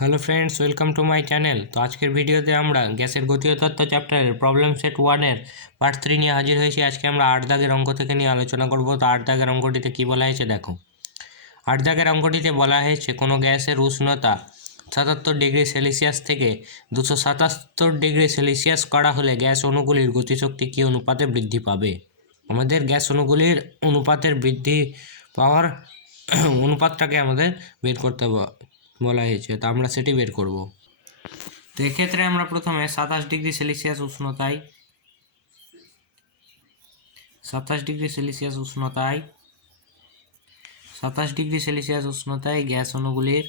Hello friends, welcome to my channel. তো আজকের ভিডিওতে আমরা গ্যাসের গতীয় তত্ত্ব চ্যাপ্টারের প্রবলেম সেট 1-এর পার্ট 3 নিয়ে হাজির হয়েছি। আজকে আমরা 8 দাগের অঙ্ক থেকে নিয়ে আলোচনা করব। তো 8 দাগের অঙ্কটিতে কী বলা হয়েছে দেখো। 8 দাগের অঙ্কটিতে বলা হয়েছে কোনো গ্যাসের উষ্ণতা 77 ডিগ্রি সেলসিয়াস থেকে 277 ডিগ্রি সেলসিয়াস করা হলে গ্যাস অণুগুলির গতিশক্তি কী অনুপাতে বৃদ্ধি পাবে। আমাদের গ্যাস অণুগুলির অনুপাতের বৃদ্ধি পাওয়ার অনুপাতটাকে আমাদের বের করতে বলা হয়েছে, তো আমরা সেটি বের করব। তো এক্ষেত্রে আমরা প্রথমে 27 ডিগ্রি সেলসিয়াস উষ্ণতায় 27 ডিগ্রি সেলসিয়াস উষ্ণতায় গ্যাস অণুগুলির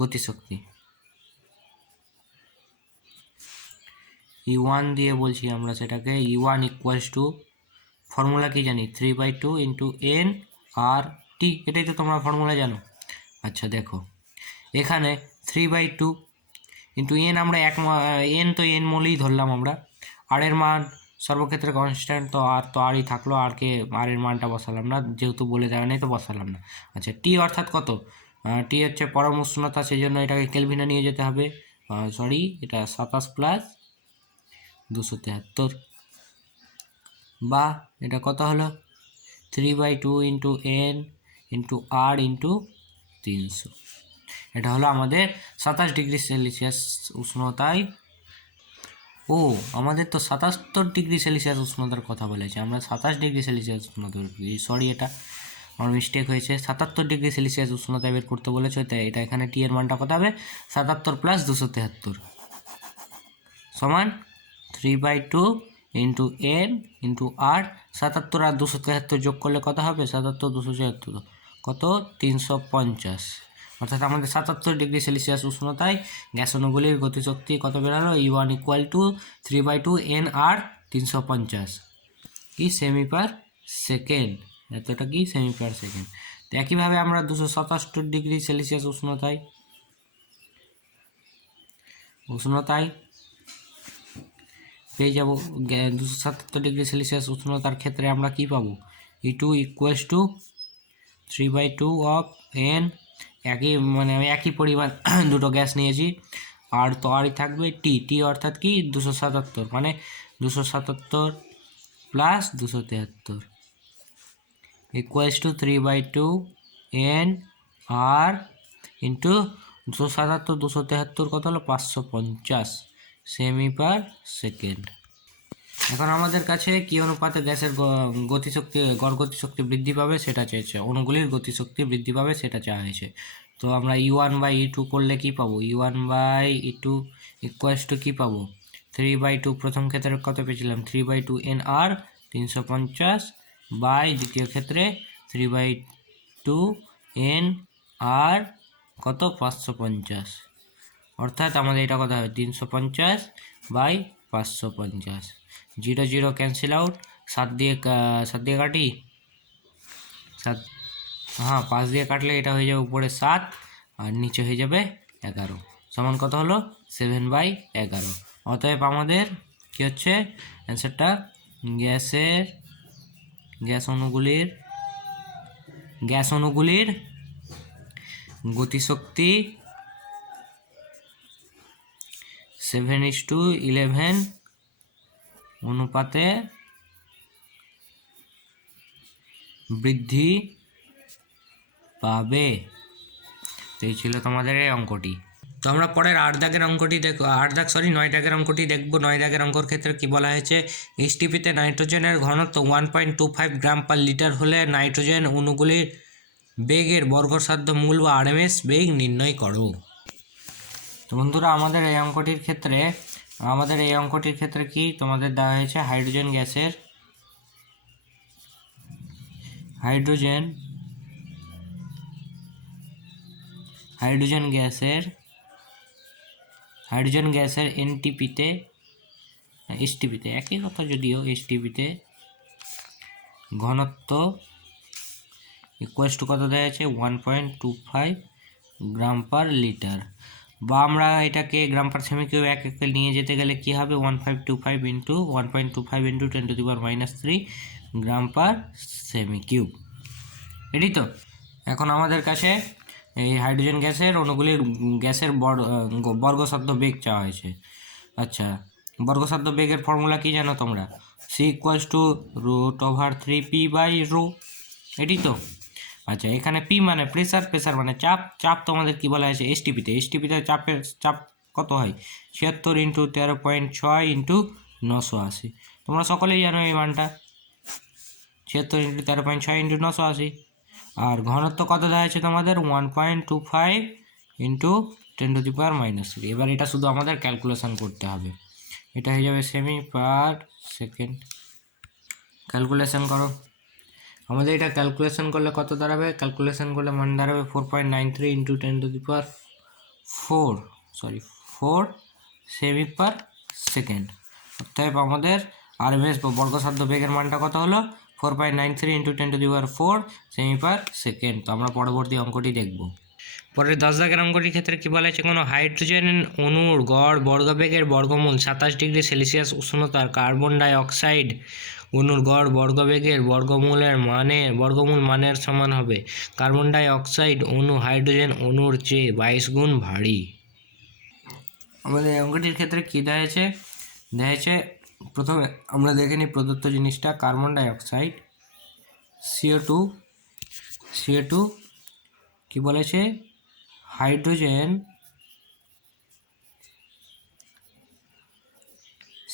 গতিশক্তি E1 দিয়ে বলছি আমরা সেটাকে। E1 ইকুয়ালস টু, ফর্মুলা কি জানি, 3/2 ইন্টু এন আর টি। এটাই তো তোমরা ফর্মুলা জানো। আচ্ছা দেখো, এখানে 3/2 ইন্টু এন, আমরা এন তো এন মোলেই ধরলাম আমরা। আর এর মান সর্বক্ষেত্রে কনস্ট্যান্ট, তো আরই থাকলো, আর এর মানটা বসালাম না, যেহেতু বলে দেওয়া নেই তো বসালাম না। আচ্ছা, টি অর্থাৎ কত? টি হচ্ছে পরম উষ্ণতা, সেই জন্য এটাকে কেলভিনে নিয়ে যেতে হবে। এটা 27 প্লাস 273, বা এটা কত হলো 3/2 ইন্টু এন ইন্টু আর ইন্টু 300। এটা হলো আমাদের 27 ডিগ্রি সেলসিয়াস উষ্ণতায়। আমাদের তো 77 ডিগ্রি সেলসিয়াস উষ্ণতার কথা বলেছে, আমরা 27 ডিগ্রি সেলসিয়াস উষ্ণতা, এটা আমার মিস্টেক হয়েছে। 77 ডিগ্রি সেলসিয়াস উষ্ণতা বের করতে বলেছে, তাই এটা এখানে টি এর মানটা কত হবে, 77 প্লাস 273 সমান 3/2 ইন্টু এন ইন্টু আর। 77 আর 273 যোগ করলে কত হবে, 77 274 কত, 350। অর্থাৎ আমাদের 77 ডিগ্রি সেলসিয়াস উষ্ণতায় গ্যাস অণুগুলির গতিশক্তি কত বেরালো, E1 ইকুয়াল টু 3/2 এন আর 350 কি সেমি পার সেকেন্ড। এতটা কি সেমি পার সেকেন্ড। তো একইভাবে আমরা 277 ডিগ্রি সেলসিয়াস উষ্ণতায় পেয়ে যাব 277 ডিগ্রি সেলসিয়াস উষ্ণতার ক্ষেত্রে আমরা কি পাবো, E2 equals to 3/2 of N. একই পরিমাণ দুটো গ্যাস নিয়েছি, আর তো আরই থাকবে টি অর্থাৎ কি 277, মানে 277 plus 273 equals to 3/2 N R into 277 273 কত হলো 550 সেমি পার সেকেন্ড। এখন আমাদের কাছে কি অনুপাতে গ্যাসের গড় গতিশক্তি বৃদ্ধি পাবে সেটা চেয়েছে, অণুগুলির গতিশক্তি বৃদ্ধি পাবে সেটা চাওয়া হয়েছে। তো আমরা E1/E2 করলে কি পাবো, E1/E2 ইকুয়ালস টু কী পাবো, 3/2, প্রথম ক্ষেত্রে কত পেয়েছিলাম 3/2 এন আর 350 বাই দ্বিতীয় ক্ষেত্রে 3/2 এন আর কত 550। অর্থাৎ আমাদের এটা কথা হবে 350 বাই 550। 0 0 ক্যান্সেল আউট, 7 দিয়ে কাটি, 5 দিয়ে কাটলে এটা হয়ে যাবে উপরে 7 আর নিচে হয়ে যাবে 11, সমান কত হলো 7/11। অতএব আমাদের কি হচ্ছে অ্যান্সারটা, গ্যাস অণুগুলির গতিশক্তি 7:11 অনুপাতে বৃদ্ধি পাবে। তো এই ছিল তোমাদের এই অঙ্কটি। তো আমরা পরের 9 দাগের অঙ্কটি দেখব। 9 দাগের অঙ্কর ক্ষেত্রে কি বলা হয়েছে, এইচটিপিতে নাইট্রোজেনের ঘনত্ব 1.25 গ্রাম পার লিটার হলে নাইট্রোজেন অণুগুলির বেগের বর্গসাধ্য মূল বা আরএমএস বেগ নির্ণয় করো। তো বন্ধুরা, আমাদের এই অঙ্কটির ক্ষেত্রে কি তোমাদের দেওয়া হয়েছে, হাইড্রোজেন গ্যাসের এইচটিপিতে একই কথা, যদিও এইচটিপিতে ঘনত্ব ইকুয়ালস টু কত দেওয়া আছে 1.25 গ্রাম পার লিটার। বা আমরা এটাকে গ্রাম পার সেমি কিউব এক একে নিয়ে যেতে গেলে কী হবে 1525 ইন্টু 1.25 ইন্টু 10⁻³ গ্রাম পার সেমি কিউব। এটি তো এখন আমাদের কাছে এই হাইড্রোজেন গ্যাসের অণুগুলির গ্যাসের বর্গসাধ্য বেগ চাওয়া হয়েছে। আচ্ছা, বর্গসাধ্য বেগের ফর্মুলা কি জানো তোমরা? C √3p/ρ, এটি তো। আচ্ছা, এখানে পি মানে প্রেসার, প্রেসার মানে চাপ, চাপ তোমাদের কি বলা হয়েছে এসটিপিতে, এসটিপিতে চাপ কত হয় 76 ইন্টু 13.6 ইন্টু 980। তোমরা সকলেই জানো এই মানটা 76 ইন্টু 13.6 ইন্টু 980। আর ঘনত্ব কত দেওয়া হয়েছে তোমাদের 1.25 ইন্টু 10⁻³ এবার এটা শুধু আমাদের ক্যালকুলেশন করতে হবে। এটা হয়ে যাবে সেমি পার সেকেন্ড। ক্যালকুলেশন করো। আমাদের এটা ক্যালকুলেশন করলে কত দাঁড়াবে? ক্যালকুলেশন করলে মান দাঁড়াবে 4.93 ইন্টু 4 সেমি পার সেকেন্ড। অর্থাৎ আমাদের আরএমএস বা বর্গসাধ্য বেগের মানটা কত হলো 4.93 ইন্টু 10⁻4 সেমি পার সেকেন্ড। তো আমরা পরবর্তী অঙ্কটি দেখব। পরের 10 দাগের অঙ্কটির ক্ষেত্রে কী বলা হয়েছে? কোনো হাইড্রোজেন অণুর গড় বর্গবেগের বর্গমূল 27 ডিগ্রি সেলসিয়াস উষ্ণতার কার্বন ডাই অক্সাইড অণুর গড় বর্গবেগের বর্গমূল মানের সমান হবে। কার্বন ডাই অক্সাইড অণু হাইড্রোজেন অণুর চেয়ে 22 গুণ ভারী। আমাদের অঙ্কটির ক্ষেত্রে কী দেওয়া হয়েছে? প্রথমে আমরা দেখে নিই প্রদত্ত জিনিসটা। কার্বন ডাই অক্সাইড CO2 কি বলেছে? হাইড্রোজেন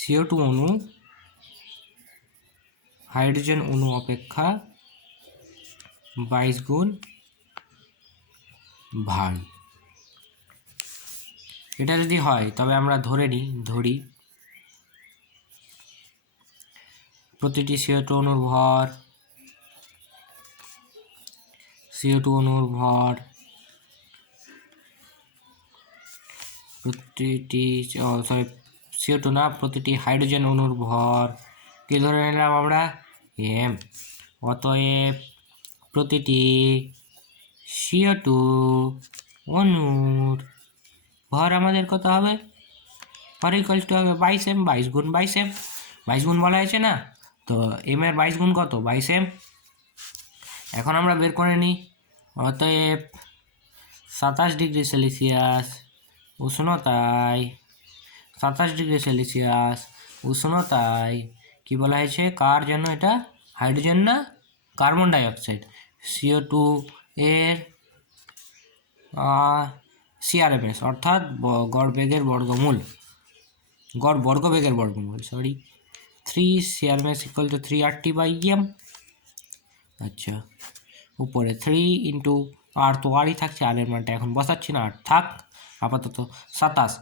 CO2 অণু হাইড্রোজেন অণু অপেক্ষা 22 গুণ ভারী। এটা যদি হয় তবে আমরা ধরি প্রতিটি CO2 অণুর ভর প্রতিটি হাইড্রোজেন অণুর ভর কি ধরে নিলাম আমরা m। অতএব প্রতিটি CO2 অণুর ভর আমাদের কত হবে? ভর ইকুয়ালস টু হবে 22m, 22 গুণ 22m, 22 গুণ বলা হয়েছে না? তো m এর 22 গুণ কত? 22m। এখন আমরা বের করে নিই। অতএব 27 ডিগ্রি সেলসিয়াস উষ্ণতায় কি বলা হয়েছে? কার জন্য এটা? হাইড্রোজেন না কার্বন ডাই অক্সাইড CO2 এর CRMS অর্থাৎ গড় বর্গবেগের বর্গমূল 3 CRMS ইকুয়াল টু 3RT/m। আচ্ছা, উপরে 3 ইন্টু আর তো আরই থাকছে, আর এর মানটা এখন বসাচ্ছি না, আর থাক আপাতত 27।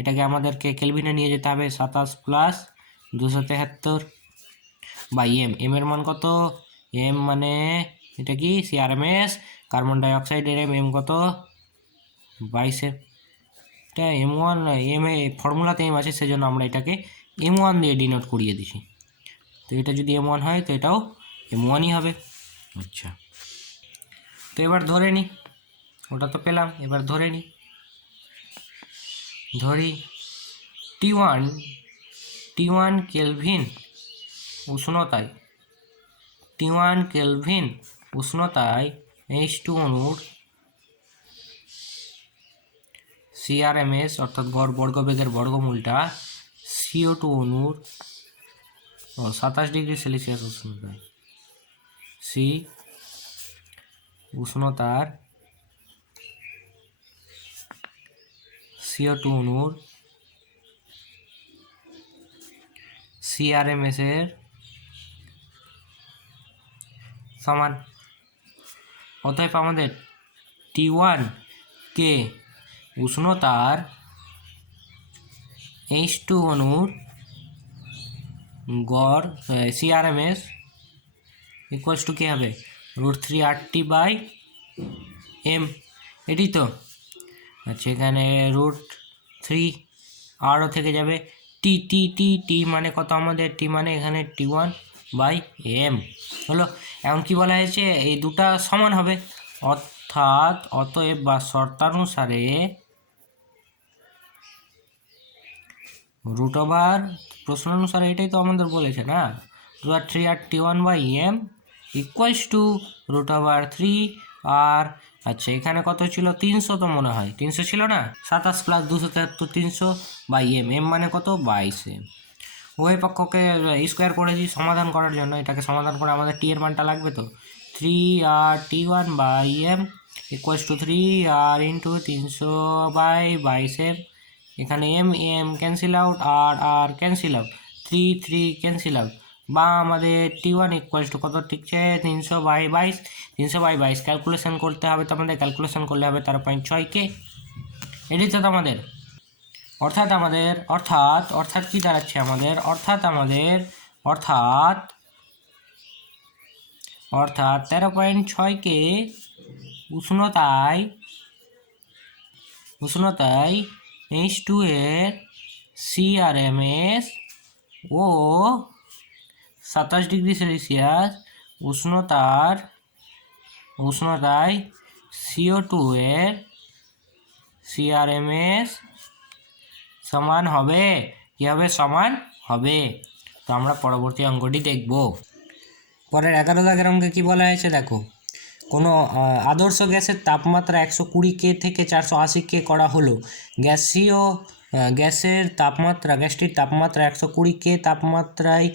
এটাকে আমাদেরকে কেলভিনে নিয়ে যেতে হবে। 27 প্লাস 273/m। এর মান কত? m মানে এটা কি CRMS কার্বন ডাই অক্সাইডের m কত? 22m। এটা m1 ফর্মুলাতে m আছে, সেজন্য আমরা এটাকে m1 দিয়ে ডিনোট করিয়ে দিছি। তো এটা যদি m1 হয় তো এটাও m1ই হবে। আচ্ছা, তো এবার ধরে নিই, ওটা তো পেলাম, এবার ধরি T1 কেলভিন উষ্ণতায় H2 অণুর CRMS অর্থাৎ গড় বর্গবেগের বর্গমূলটা CO2 অণুর 27 ডিগ্রি সেলসিয়াস উষ্ণতায় উষ্ণতার CO2 অণুর CRMS এর সমান। অতএব আমাদের T1 কে উষ্ণতার H2 অণুর গড় CRMS ইকুয়ালস টু কী হবে? √3RT/m। এটি তো। আচ্ছা, এখানে √3 আরও থেকে যাবে। টি মানে কত আমাদের? টি মানে এখানে T1/m হলো। এখন কি বলা হয়েছে? এই দুটা সমান হবে, অতএব বা শর্তানুসারে রুট ওভার প্রশ্ন অনুসারে এটাই তো আমাদের বলেছে না, √3r/T1/m ইকুয়ালস টু √3 আর আচ্ছা এখানে কত ছিল 300 তো মনে হয় 300 ছিল না, 27 + 273 300/m, m মানে কত 22m। উভয় পক্ষকে স্কোয়ার করে দিই সমাধান করার জন্য, এটাকে সমাধান করে আমাদের টি এর মানটা লাগবে তো 3r/T1/m equals to 3r × 300/22m। এখানে এম এম ক্যান্সেল আউট আর ক্যান্সেল আউট, 3 ক্যান্সেল আউট, বা আমাদের T1 ইকুয়ালস টু কত টিকছে 300/22, 300/22 ক্যালকুলেশন করতে হবে, তো আমাদের ক্যালকুলেশন করলে হবে 13.6K। এটাই তো আমাদের অর্থাৎ কি দাঁড়াচ্ছে আমাদের অর্থাৎ 13.6K উষ্ণতায় H2 এর CRMS ও 27°C উষ্ণতায় CO2 এর CRMS সমান হবে। কি হবে? সমান হবে। তো আমরা পরবর্তী অঙ্কটি দেখব। পরের 11 দাগের অঙ্কে কি বলা হয়েছে দেখো, কোনো আদর্শ গ্যাসের তাপমাত্রা 120K থেকে 480K করা হলো। গ্যাসটির তাপমাত্রা 120K তাপমাত্রায়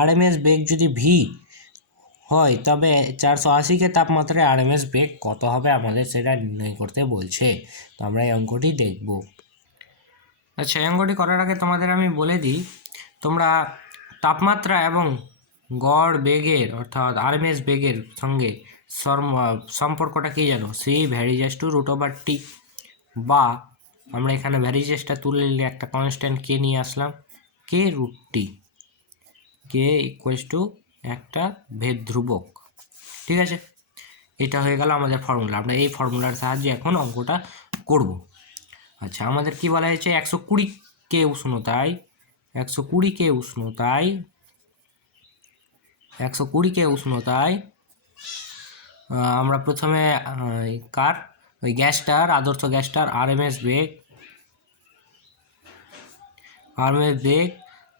আরএমএস বেগ যদি ভি হয়, তবে 480K তাপমাত্রায় আরএমএস বেগ কত হবে আমাদের সেটা নির্ণয় করতে বলছে। তো আমরা এই অঙ্কটি দেখব। আচ্ছা, এই অঙ্কটি করার আগে তোমাদের আমি বলে দিই, তোমরা তাপমাত্রা এবং গড় বেগের অর্থাৎ আরএমএস বেগের সঙ্গে সম্পর্কটা কি জানো? সি ভ্যারিজেস টু √T, বা আমরা এখানে ভ্যারিজেসটা তুলে নিলে একটা কনস্ট্যান্ট কে নিয়ে আসলাম, K√T, কে ইকুয়ালস টু একটা ভেদ ধ্রুবক। ঠিক আছে, এটা হয়ে গেল আমাদের ফর্মুলা। আমরা এই ফর্মুলার সাহায্যে এখন অঙ্কটা করব। আচ্ছা, আমাদের কি বলা হয়েছে 120K উষ্ণতায় আমরা প্রথমে ওই গ্যাসটার আদর্শ গ্যাসটার আরএমএস বেগ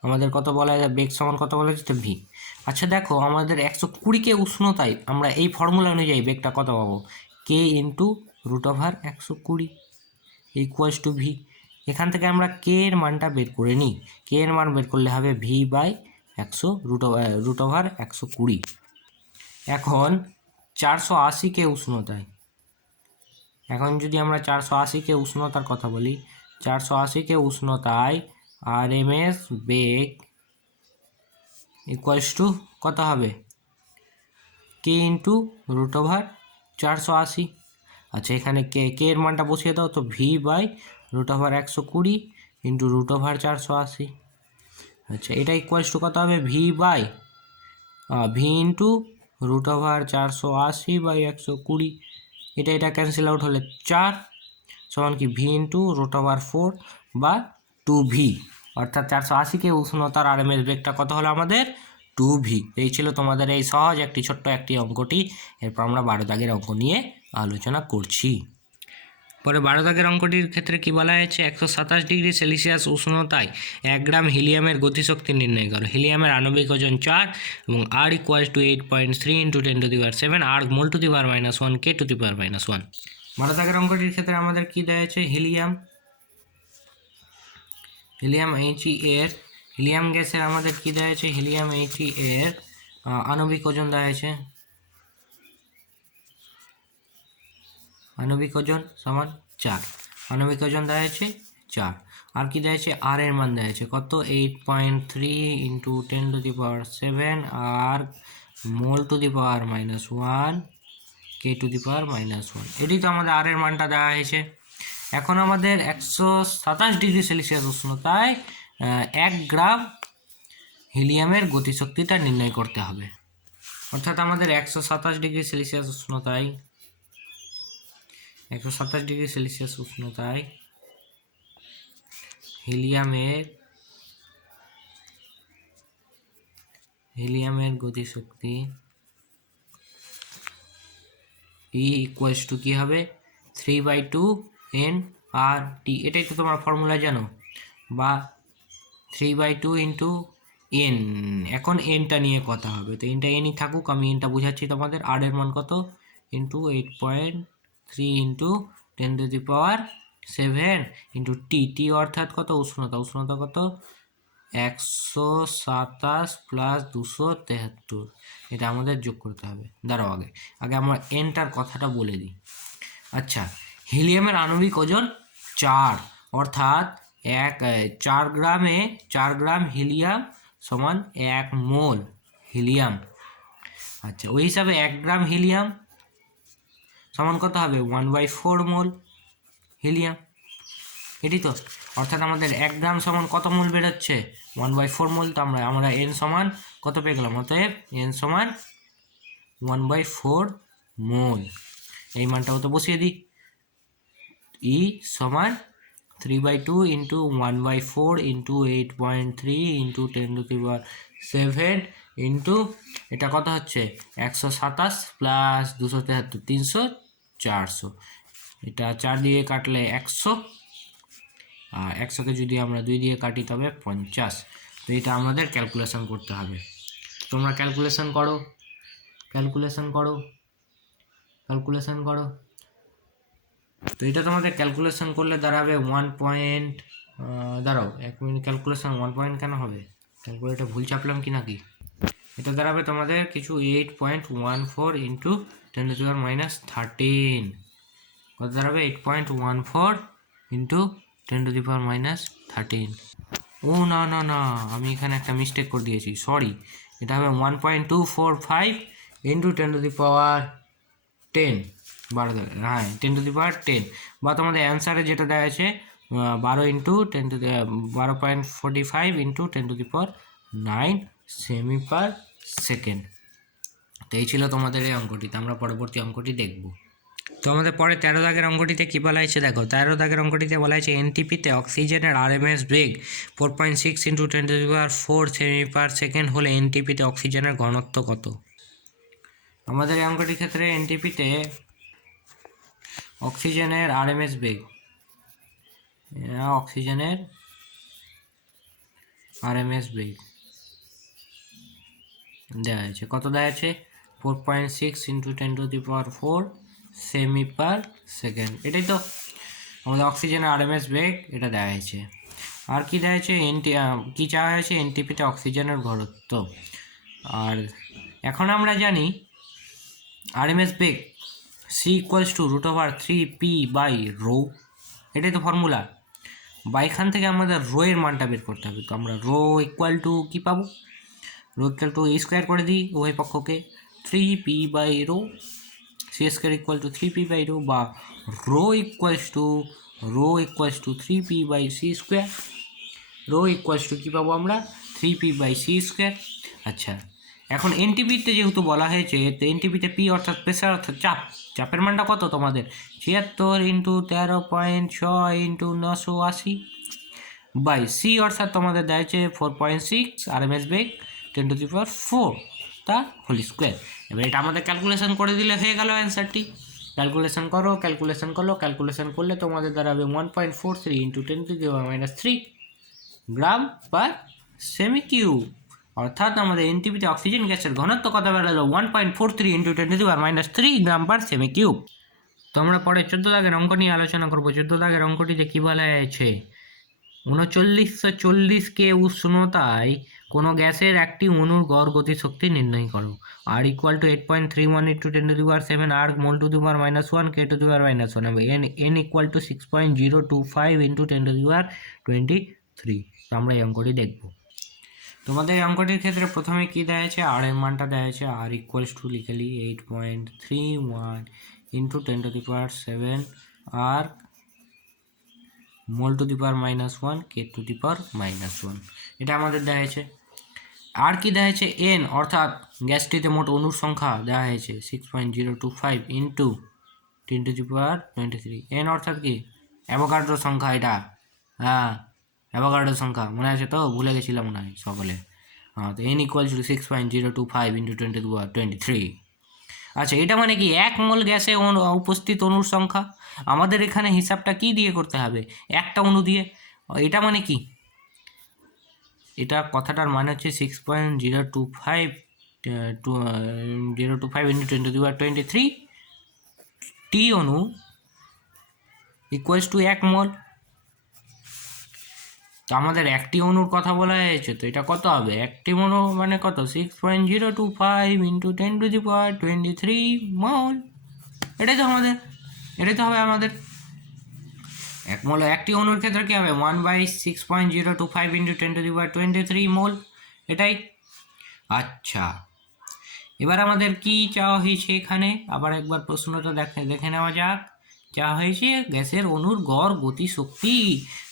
আমাদের কত বলা যায়, বেগ সমান কত বলা যাচ্ছে ভি। আচ্ছা দেখো, আমাদের 120K উষ্ণতায় আমরা এই ফর্মুলা অনুযায়ী বেগটা কত পাবো, K × √120 ইকুয়ালস টু ভি। এখান থেকে আমরা কে এর মানটা বের করে নিই। কে এর মান বের করলে হবে V/100 √120। এখন 480K উষ্ণতায়, এখন যদি আমরা 480K উষ্ণতার কথা বলি, 480K উষ্ণতায় আরএমএস বেগ ইকুয়ালস টু কত হবে, K × √480। আচ্ছা, এখানে কে এর মানটা বসিয়ে দাও, তো V/√120 × √480। আচ্ছা, এটা ইকুয়ালস টু কত হবে, V × √480/120। এটা ক্যান্সেল আউট হলে 4 সমান কি V × √4 বা 2V। অর্থাৎ 480K উষ্ণতার আরএমএস বেগটা কত হলো আমাদের 2V। এই ছিল তোমাদের এই সহজ ছোট্ট একটি অঙ্কটি। এরপর আমরা 12 দাগের অঙ্ক নিয়ে আলোচনা করছি। পরে 12 দাগের অঙ্কটির ক্ষেত্রে কি বলা হয়েছে, 127°C উষ্ণতায় 1 গ্রাম হিলিয়ামের গতিশক্তি নির্ণয় করো। হিলিয়ামের আণবিক ওজন 4 এবং R = 8.3 × 10⁻⁷ R mol⁻⁻1 K⁻⁻1। 12 দাগের অঙ্কটির ক্ষেত্রে আমাদের কি দেওয়া হয়েছে, হিলিয়াম হিলিয়াম গ্যাসের আমাদের কি দেওয়া হয়েছে, হিলিয়াম এর আণবিক ওজন দেওয়া হয়েছে, আণবিক ওজন সমান 4, আণবিক ওজন দেওয়া হয়েছে 4। আর কি দেওয়া হয়েছে, আর এর মান দেওয়া হয়েছে কত, 8.3 × 10⁻⁷ আর mol⁻⁻1 K⁻⁻1। এটি তো আমাদের আর এর মানটা দেওয়া হয়েছে। এখন আমাদের 127°C উষ্ণতায় 1 গ্রাম হিলিয়ামের গতিশক্তিটা নির্ণয় করতে হবে। অর্থাৎ আমাদের 127°C উষ্ণতায় হিলিয়ামের গতিশক্তি E = কি হবে, 3/2 NRT। এটাই তো তোমরা ফর্মুলা জানো। বা 3/2 ইন্টু এন। এখন এনটা নিয়ে কথা হবে, তো এনটা এনই থাকুক, আমি এনটা বুঝাচ্ছি তোমাদের। আর এর মান কত ইন্টু 8.3 ইন্টু 10⁻7 ইন্টু টি। টি অর্থাৎ কত, উষ্ণতা। উষ্ণতা কত 127 প্লাস 273। এটা আমাদের যোগ করতে হবে। দাঁড়াও আগে আগে আমরা এনটার কথাটা বলে দিই। আচ্ছা, হিলিয়ামের আণবিক ওজন 4, অর্থাৎ 4 গ্রাম হিলিয়াম সমান 1 মোল হিলিয়াম। আচ্ছা, ওই হিসাবে 1 গ্রাম হিলিয়াম সমান কত হবে 1/4 মোল হিলিয়াম। এটি তো, অর্থাৎ আমাদের 1 গ্রাম সমান কত মোল বেরোচ্ছে 1/4 মোল। তো আমরা এন সমান কত পেয়ে গেলাম, অতএব এন সমান 1/4 মোল। এই মানটাও তো বসিয়ে দিই। ই সমান 3/2 ইন্টু 1/4 ইন্টু 8.3 ইন্টু 10⁻7 ইন্টু এটা কত হচ্ছে 127 প্লাস 273, 300, 400। এটা 4 দিয়ে কাটলে 100, আর 100কে যদি আমরা 2 দিয়ে কাটি তবে 50। তো এটা আমাদের ক্যালকুলেশন করতে হবে। তোমরা ক্যালকুলেশন করো, ক্যালকুলেশন করো, ক্যালকুলেশন করো। তো এটা তোমাদের ক্যালকুলেশন করলে দাঁড়াবে 1 পয়েন্ট, দাঁড়াও 1 মিনিট, ক্যালকুলেশন 1 পয়েন্ট কেন হবে, ক্যালকুলেটর ভুল চাপলাম কি নাকি। এটা দাঁড়াবে তোমাদের কিছু 8.14 ইন্টু 10⁻13। কত দাঁড়াবে 8.14 ইন্টু 10⁻13। ও না না না, আমি এখানে একটা মিস্টেক করে দিয়েছি, সরি। এটা হবে 1.245 ইন্টু 10⁻10, হ্যাঁ 10⁻10। বা তোমাদের অ্যান্সারে যেটা দেওয়া আছে 12 into 12.45 into 10⁻9 semi per second. তো এই ছিল তোমাদের এই অঙ্কটিতে। আমরা পরবর্তী অঙ্কটি দেখব। তো আমাদের পরে 13 দাগের অঙ্কটিতে কী বলা হয়েছে দেখো। 13 দাগের অঙ্কটিতে বলা হয়েছে এনটিপিতে অক্সিজেনের আরএমএস বেগ 4.6 ইন্টু 10⁻4 সেমি পার সেকেন্ড হলে এনটিপিতে অক্সিজেনের ঘনত্ব কত। আমাদের এই অঙ্কটির ক্ষেত্রে এনটিপিতে অক্সিজেনের আরএমএস বেগ, অক্সিজেনের আরএমএস বেগ দেওয়া আছে। কত দেওয়া আছে 4.6 ইন্টু 10⁻4 সেমি পার সেকেন্ড। এটাই তো আমাদের অক্সিজেনের আরএমএস বেগ, এটা দেওয়া হয়েছে। আর কি দেওয়া হয়েছে, কি চাওয়া হয়েছে এনটিপিতে অক্সিজেনের ঘনত্ব। আর এখন আমরা জানি আরএমএস বেগ সি ইকুয়ালস টু √3p/ρ, এটাই তো ফর্মুলা। বা এখান থেকে আমাদের রো এর মানটা বের করতে হবে। তো আমরা রো ইকুয়াল টু কী পাবো, রো ইকুয়াল টু এ স্কোয়ার করে দিই উভয় পক্ষকে, 3p/ρ, C square equal to 3p/ρ, বা rho equals to 3p/c square. Rho equals to কী পাবো আমরা 3p/c স্কোয়ার। আচ্ছা, এখন এনটিপিতে যেহেতু বলা হয়েছে, তো এনটিপিতে পি অর্থাৎ প্রেসার অর্থাৎ চাপ, চাপের মানটা কত তোমাদের 76 ইন্টু 13.6 ইন্টু 980 বাই সি অর্থাৎ তোমাদের দেওয়া হয়েছে 4.6 আরএমএস বেগ 10⁻4 তা হোল স্কোয়ার। এবার এটা আমাদের ক্যালকুলেশন করে দিলে হয়ে গেল অ্যান্সারটি। ক্যালকুলেশন করো, ক্যালকুলেশন করো, ক্যালকুলেশন করলে তোমাদের দাঁড়াবে 1.43 ইন্টু 10⁻³ গ্রাম পার সেমি কিউব। অর্থাৎ আমাদের এনটিপিতে অক্সিজেন গ্যাসের ঘনত্ব কত বেরোলো 1.43 ইন্টু 10⁻³ গ্রাম পার সেমি কিউব। তো আমরা পরে 14 দাগের অঙ্ক নিয়ে আলোচনা করবো। 14 দাগের অঙ্কটিতে কী বলা হয়েছে, 3940 K উষ্ণতায় কোনো গ্যাসের একটি অণুর গড় গতিশক্তি নির্ণয় করো। R equal to 8.31 into 10⁻7 erg mole to the power -1 K to the power -1 হবে। N equal to 6.025 into 10⁻23। তো আমরা এই অঙ্কটি দেখব। তোমাদের এই অঙ্কটির ক্ষেত্রে প্রথমে কী দেওয়া আছে, আর এর মানটা দেওয়া আছে। আর ইকুয়ালস টু লিখে নিই 8.31 into 10⁻7 erg mole to the power -1 K to the power -1, এটা আমাদের দেওয়া হয়েছে। আর কি দেওয়া হয়েছে এন, অর্থাৎ গ্যাসটিতে মোট অণুর সংখ্যা দেওয়া হয়েছে 6.025 ইন্টু 10⁻23। এন অর্থাৎ কি অ্যাভোগাড্রো সংখ্যা, এটা হ্যাঁ অ্যাভোগাড্রো সংখ্যা, মনে আছে তো, ভুলে গেছিলাম মনে হয় সকলে। হ্যাঁ, তো এন ইকুয়াল টু 6.025 ইন্টু 10⁻23। আচ্ছা, এটা মানে কি 1 মোল গ্যাসে উপস্থিত অণুর সংখ্যা। আমাদের এখানে হিসাবটা কি দিয়ে করতে হবে, একটা অণু দিয়ে। এটা মানে কি এটা কথাটার মানে হচ্ছে 6.025 025 ইন্টু 10⁻23 টি অণু ইকুয়ালস টু 1 মোল। তো আমাদের একটি অণুর কথা বলা হয়েছে, তো এটা কত হবে? একটি অণু মানে কত? 6.025 ইন্টু 10⁻23 মোল। এটাই তো হবে আমাদের। 1 মোল একটি অণুর ক্ষেত্রে কী হবে? 1/6.025 ইন্টু 10⁻23 মোল। এটাই। আচ্ছা, এবার আমাদের কি চাওয়া হয়েছে এখানে? আবার একবার প্রশ্নটা দেখে নেওয়া যাক। চাওয়া হয়েছে গ্যাসের অণুর গড় গতিশক্তি।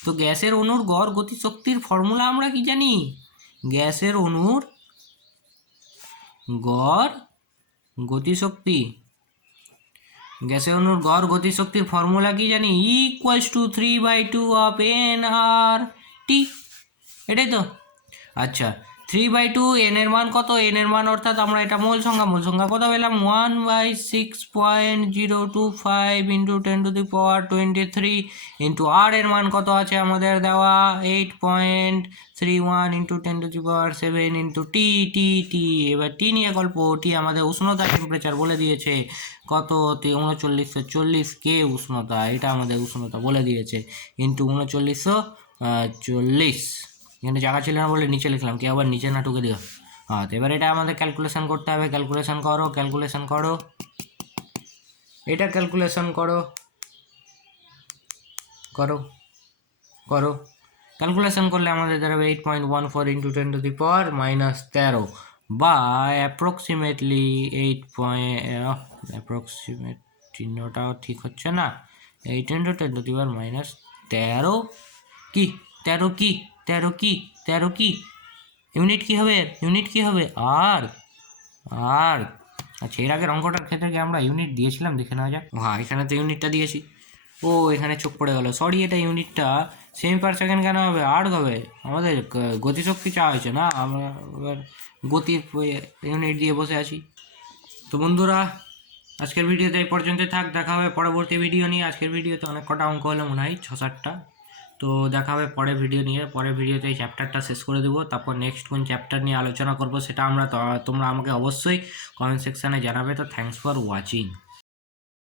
তো গ্যাসের অণুর গড় গতিশক্তির ফর্মুলা আমরা কি জানি? গ্যাসের অণুর গড় গতিশক্তি, গ্যাসের অণুর গড় গতিশক্তির ফর্মুলা কি জানি? Equals to 3/2 of nRT। এটাই তো। আচ্ছা, 3/2 n এর মান কত? n এর মান অর্থাৎ আমরা এটা মোল সংখ্যা কত পেলাম? 1/6.025 ইন্টু 10⁻23 ইন্টু আর এর মান কত আছে আমাদের দেওয়া? 8.31 ইন্টু 10⁻7 ইন্টু টি টি টি। এবার টি নিয়ে গল্প। টি আমাদের উষ্ণতা, টেম্পারেচার বলে দিয়েছে কত? 3940 কে উষ্ণতা, এটা আমাদের উষ্ণতা বলে দিয়েছে, ইন্টু 3940। এখানে জায়গা ছিল না বলে নিচে লিখলাম, কি আবার নিচে না টুকে দিও। হ্যাঁ, তো এবার এটা আমাদের ক্যালকুলেশন করতে হবে। ক্যালকুলেশন করো, এটা ক্যালকুলেশন করো। ক্যালকুলেশন করলে আমাদের দাঁড়াবে 8.14 ইন্টু 10⁻13 বা অ্যাপ্রক্সিমেটলি 8 অ্যাপ্রক্সিমেট চিহ্নটাও ঠিক হচ্ছে না। 8 ইন্টু 10⁻13 কি 13 কি ইউনিট কি হবে? আর। আচ্ছা, এর আগের অঙ্কটার ক্ষেত্রে কি আমরা ইউনিট দিয়েছিলাম? দেখে নেওয়া যাক। হ্যাঁ, এখানে তো ইউনিটটা দিয়েছি। ও, এখানে চোখ পড়ে গেল, সরি। এটা ইউনিটটা সেমি/সেকেন্ড কেন হবে? আর্গ হবে। আমাদের গতিশক্তি চাওয়া হয়েছে না, আমরা এবার গতির ইউনিট দিয়ে বসে আছি। তো বন্ধুরা, আজকের ভিডিওতে এই পর্যন্তই থাক। দেখা হবে পরবর্তী ভিডিও নিয়ে। আজকের ভিডিওতে অনেক কটা অঙ্ক হলো মনে হয়, 6-7টা। তো দেখা হবে পরের ভিডিওতে এই চ্যাপ্টারটা শেষ করে দেবো। তারপর নেক্সট কোন চ্যাপ্টার নিয়ে আলোচনা করবো সেটা তোমরা আমাকে অবশ্যই কমেন্ট সেকশানে জানাবে। তো থ্যাঙ্কস ফর ওয়াচিং।